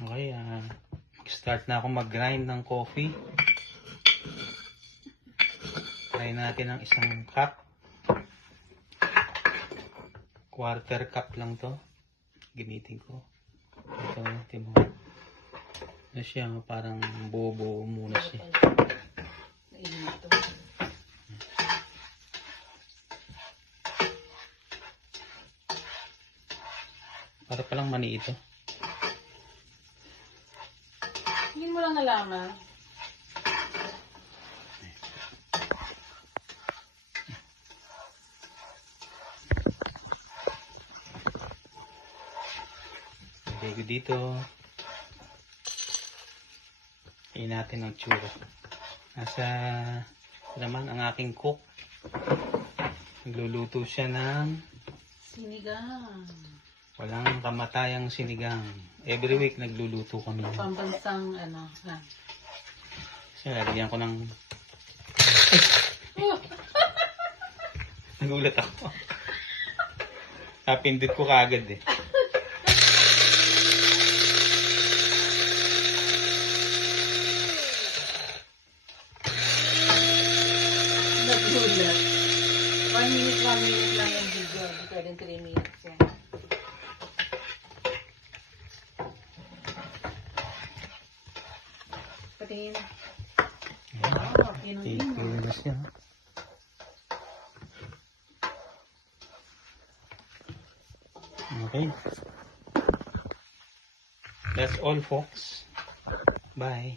Okay, mag-start na ako mag-grind ng coffee. Try natin ng isang cup. Quarter cup lang to. Gamitin ko. Ito, timo. Ano siya, parang buo-buo muna siya. Para palang mani ito. Hindi mo lang nalaman. Lagay ko dito. Kain natin ng tsura. Nasa naman ang aking cook. Nagluluto siya ng Sinigang. walang kamatayang sinigang. Every week nagluluto kami. Pambansang ano. Kasi lalagyan ko ng... Nagulat ako. Napindot ko kaagad eh. Nagulat. 1 minute lang yung video. Hindi pwedeng 3 minutes yan. Patingin. Wow, pinong-pinong. Ito na siya. Okay. That's all, folks. Bye.